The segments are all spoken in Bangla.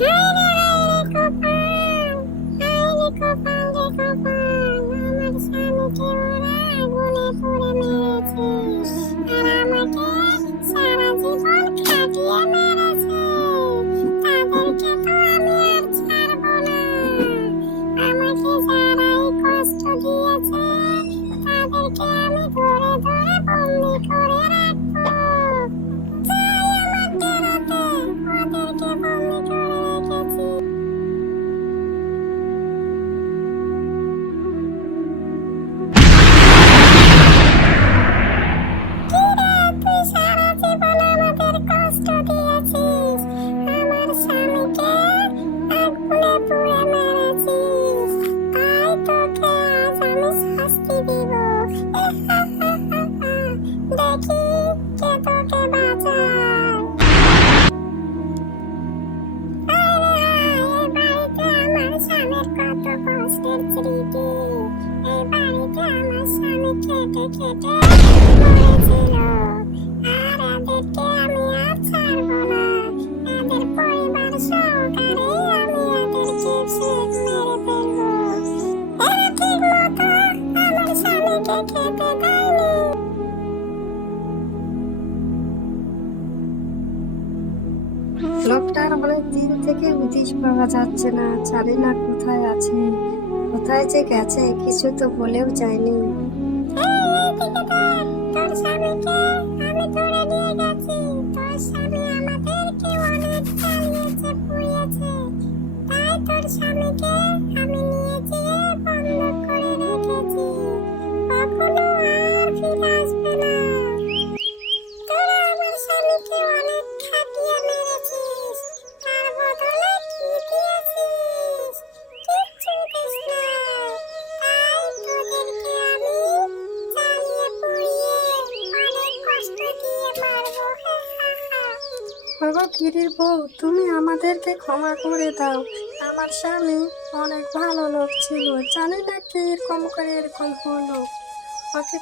No! স্মৃতি বাড়িতে আর এদেরকে আমি আর ছাড়বো না এদের পরিবার সহকারে আমি এদেরকে শেষ দিন থেকে হদিশ পাওয়া যাচ্ছে না। জানি না কোথায় আছে। কোথায় যে গেছে কিছু তো বলেও যায়নি। আমি নিয়ে যেয়ে তোর বাবা গিরির বউ, তুমি আমাদেরকে ক্ষমা করে দাও। আমার স্বামী অনেক ভালো লোক ছিল। জানি না কি এরকম করে এরকম হলো। ওকে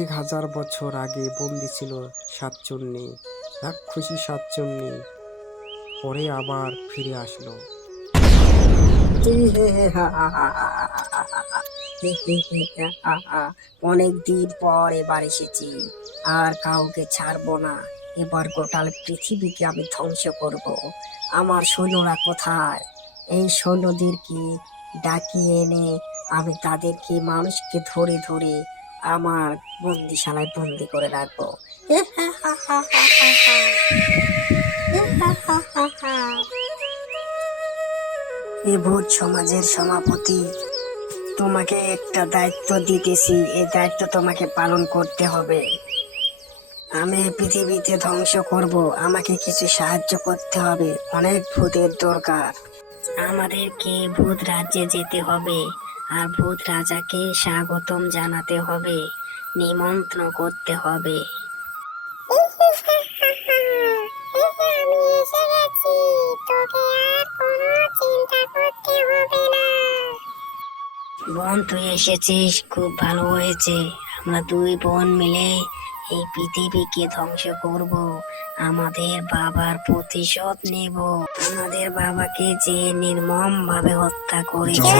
এক হাজার বছর আগে বন্দি ছিল সাতচন্নি রাক্ষসী সাতচন্নি, পরে আবার ফিরে আসলো। অনেক দিন পর এবার এসেছি। আর কাউকে ছাড়বো না। এবার গোটাল পৃথিবীকে আমি ধ্বংস করব। আমার সৈন্যরা কোথায়? এই সৈন্যদেরকে ডাকিয়ে এনে আমি তাদেরকে মানুষকে ধরে ধরে আমার বন্দিশালায় বন্দি করে রাখব। এ ভূত সমাজের সভাপতি তোমাকে একটা দায়িত্ব দিতেছি এই দায়িত্ব তোমাকে পালন করতে হবে। আমি পৃথিবীতে ধ্বংস করব, আমাকে কিছু সাহায্য করতে হবে, অনেক ভূতের দরকার। আমাদেরকে ভূত রাজ্যে যেতে হবে। আর ভূত রাজাকে স্বাগতম জানাতে হবে নিমন্ত্রণ করতে হবে। বোন তুই এসেছিস খুব ভালো হয়েছে। আমরা দুই বোন মিলে এই পৃথিবীকে ধ্বংস করব আমাদের বাবার প্রতিশোধ নেব। আমাদের বাবাকে যে নির্মম ভাবে হত্যা করেছে